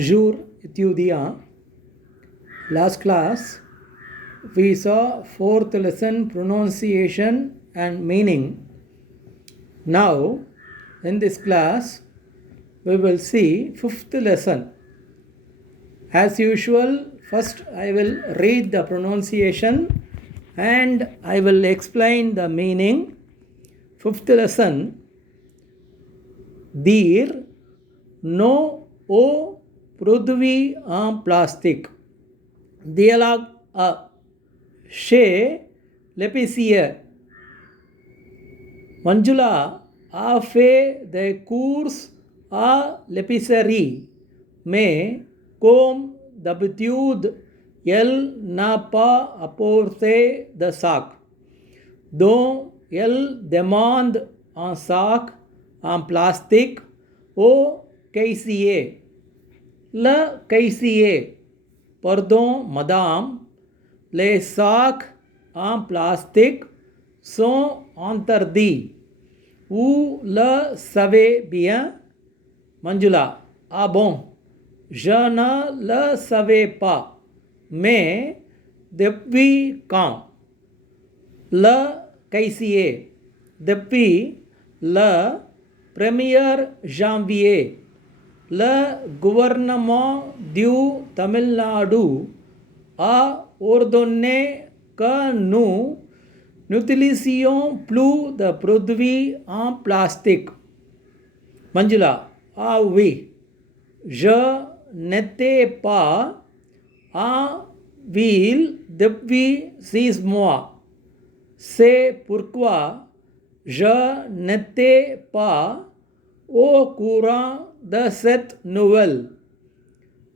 Bonjour, Etudia. Last class we saw fourth lesson pronunciation and meaning. Now in this class we will see fifth lesson. As usual, first I will read the pronunciation and I will explain the meaning. Fifth lesson. Dir no o produit en plastique. Dialogue chez l'épicier. Manjula a fait des courses à l'épicerie, mais comme d'habitude, elle n'a pas apporté de sac. Donc, elle demande un sac en plastique au caissier. Le caissier, pardon madame, les sacs en plastique sont interdits. Vous le savez bien? Manjula, ah bon, je ne le savais pas. Mais depuis quand? Le caissier, depuis le 1er janvier. Le gouvernement du Tamil Nadu a ordonné que nous n'utilisions plus de produits en plastique. Manjula, ah oui, je n'étais pas en ville depuis 6 mois. C'est pourquoi je n'étais pas au courant de cette nouvelle.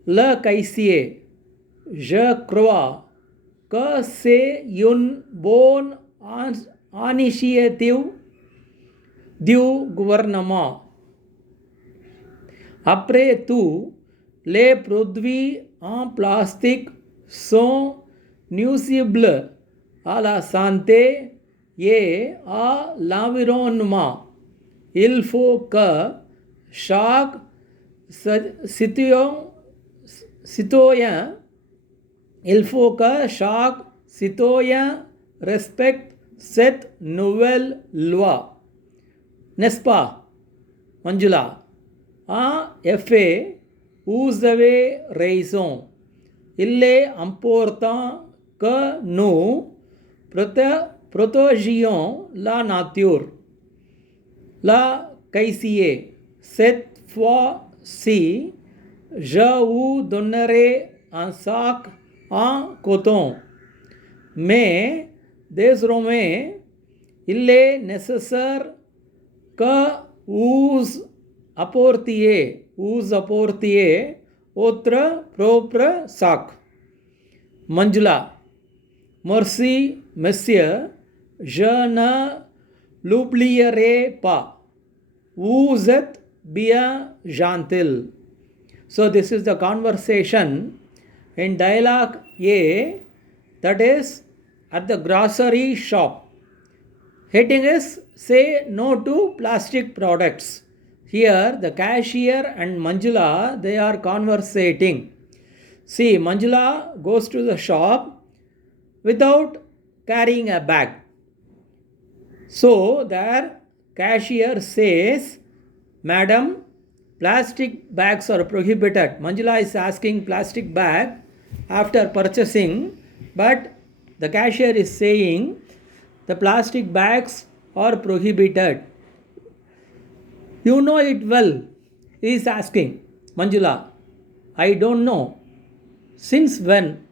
Le caissier, je crois que c'est une bonne initiative du gouvernement. Après tout, les produits en plastique sont nuisibles à la santé et à l'environnement. Il faut que chaque citoyen respecte cette nouvelle loi. N'est-ce pas, Manjula? En effet, vous avez raison. Il est important que nous protégions la nature. La caissier, cette fois-ci, je vous donnerai un sac en coton. Mais désormais, il est nécessaire que vous apportiez votre propre sac. Manjula, merci, monsieur, je ne l'oublierai pas. Vous êtes bien gentil. So this is the conversation in dialogue A, that is at the grocery shop. Heading is say no to plastic products. Here the cashier and Manjula, they are conversating. See, Manjula goes to the shop without carrying a bag. So there cashier says, Madam, plastic bags are prohibited. Manjula is asking plastic bag after purchasing, but the cashier is saying the plastic bags are prohibited. You know it well, he is asking. Manjula, I don't know. Since when?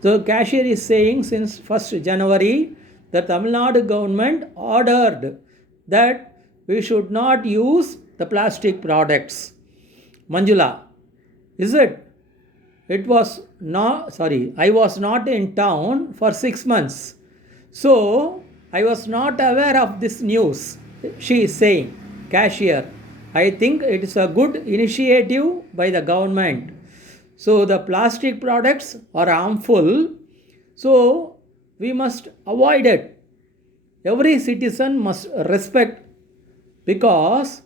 The cashier is saying since 1st January, the Tamil Nadu government ordered that we should not use the plastic products. Manjula, is it? I was not in town for 6 months. So, I was not aware of this news. She is saying, cashier, I think it is a good initiative by the government. So, the plastic products are harmful. So, we must avoid it. Every citizen must respect because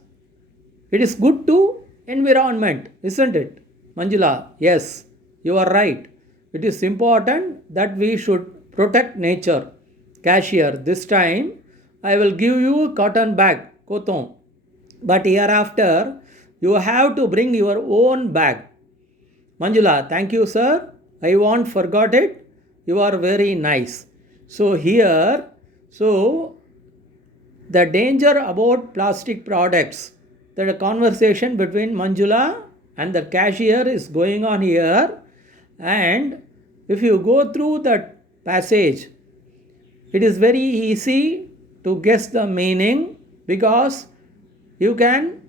it is good to environment, isn't it? Manjula, yes, you are right. It is important that we should protect nature. Cashier, this time I will give you cotton bag, coton. But hereafter, you have to bring your own bag. Manjula, thank you, sir. I won't forget it. You are very nice. So here, so the danger about plastic products. The conversation between Manjula and the cashier is going on here. And if you go through that passage, it is very easy to guess the meaning because you can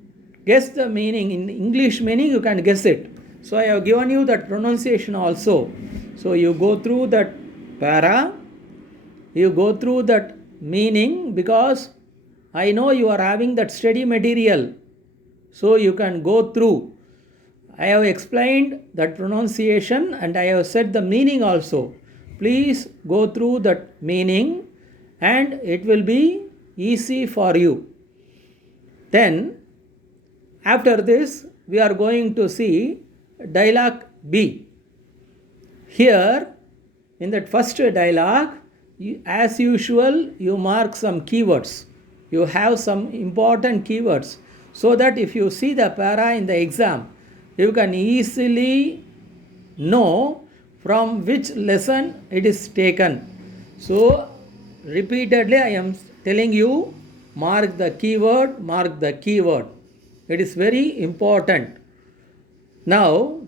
guess the meaning. In English meaning, you can guess it. So I have given you that pronunciation also. So you go through that para, you go through that meaning because I know you are having that study material. So you can go through. I have explained that pronunciation and I have said the meaning also. Please go through that meaning and it will be easy for you. Then after this we are going to see dialogue B. Here in that first dialogue, as usual, you mark some keywords. You have some important keywords so that if you see the para in the exam, you can easily know from which lesson it is taken. So repeatedly I am telling you, mark the keyword, mark the keyword. It is very important. Now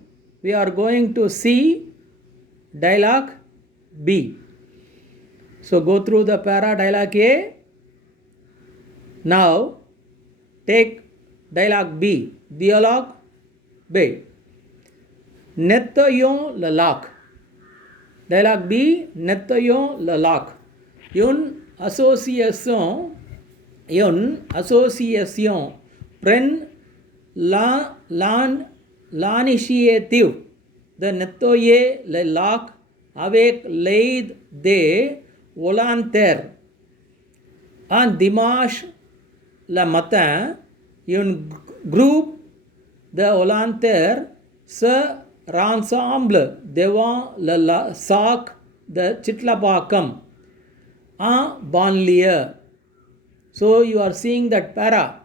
we are going to see dialogue B. So go through the para dialogue A. Now take dialogue B. Dialogue B. Nettoyons le lac. Dialogue B. Nettoyons le lac. Une association prend l'initiative de nettoyer le lac avec l'aide des volontaires. Un dimanche le matin, un groupe de volontaires se rassemble devant le sac de Chitlapakam en banlieue. So you are seeing that para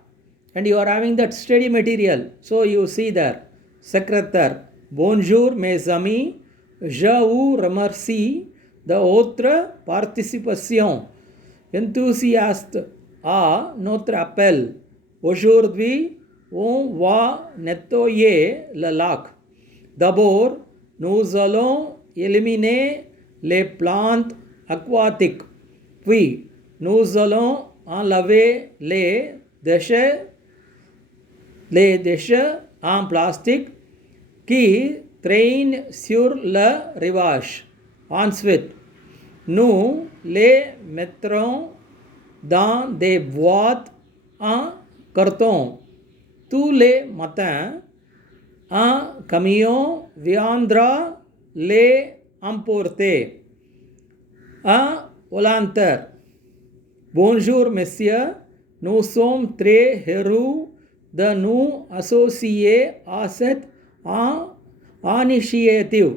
and you are having that study material. So you see there, secrétaire, bonjour mes amis, je vous remercie de votre participation enthousiaste à notre appel. Aujourd'hui, on va nettoyer le lac. D'abord, nous allons éliminer les plantes aquatiques. Puis, nous allons enlever les déchets en plastique qui traînent sur le rivage. Ensuite, nous les mettrons dans des boîtes en carton. Tous les matins, un camion viendra les emporter. Un volontaire. Bonjour, messieurs. Nous sommes très heureux de nous associer à cette initiative.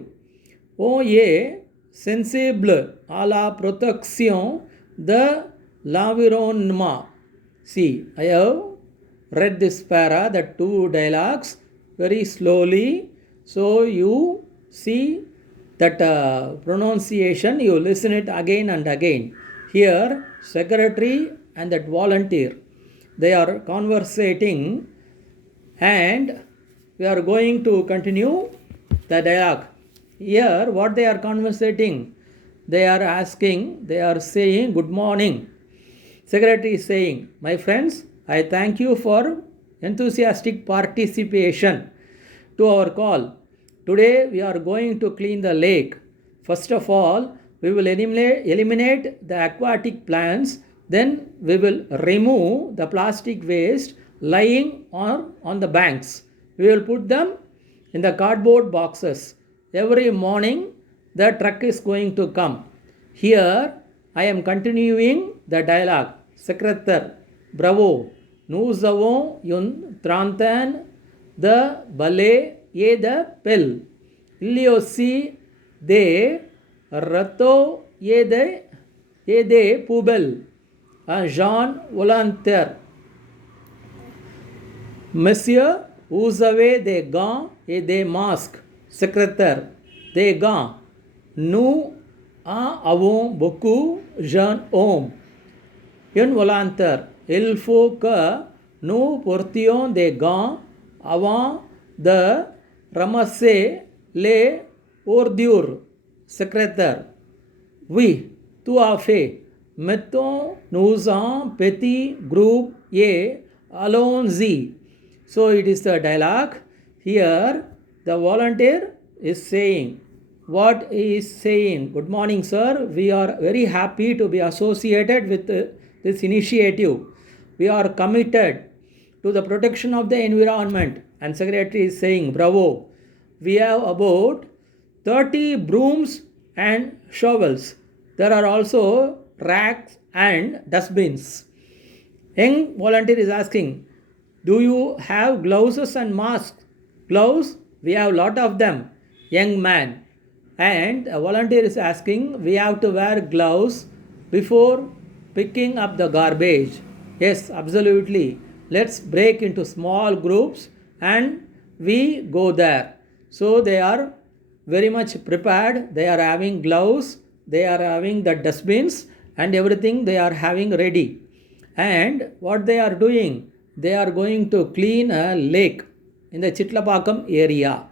On est sensible à la protection de l'environnement. See, I have read this para, the two dialogues, very slowly. So you see that pronunciation, you listen it again and again. Here, secretary and that volunteer, they are conversating and we are going to continue the dialogue. Here, what they are conversating? They are asking, they are saying, good morning. Secretary is saying, my friends, I thank you for enthusiastic participation to our call. Today we are going to clean the lake. First of all, we will eliminate the aquatic plants. Then we will remove the plastic waste lying on the banks. We will put them in the cardboard boxes. Every morning the truck is going to come. Here I am continuing the dialogue. Secrétaire, bravo. Nous avons une trentaine de balais ye the pel. Il aussi de rato ye de poubelle. Jean volontaire. Monsieur, vous avez des gants et des masques. Secrétaire, des gants. Nous en avons beaucoup, jeunes hommes. Une volontaire, il faut que nous portions des gants avant de ramasser les ordures. Secrétaire, oui, tout à fait. Mettons-nous en petit groupe et allons-y. So it is the dialogue. Here the volunteer is saying, what he is saying, good morning sir, we are very happy to be associated with this initiative. We are committed to the protection of the environment. And secretary is saying, bravo, we have about 30 brooms and shovels. There are also racks and dustbins. Young volunteer is asking, do you have gloves and masks? Gloves? We have lot of them. Young man. And a volunteer is asking, we have to wear gloves before picking up the garbage. Yes, absolutely. Let's break into small groups and we go there. So they are very much prepared. They are having gloves, they are having the dustbins and everything they are having ready. And what they are doing? They are going to clean a lake in the Chitlapakam area.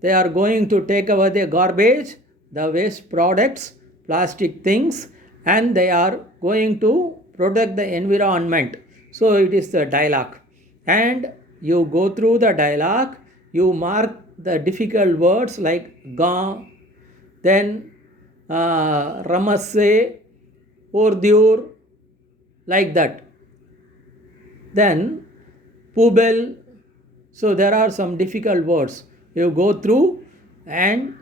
They are going to take away the garbage, the waste products, plastic things, and they are going to protect the environment. So it is the dialogue. And you go through the dialogue, you mark the difficult words like ga, then ramasse, ordure, like that. Then poubelle. So there are some difficult words. You go through and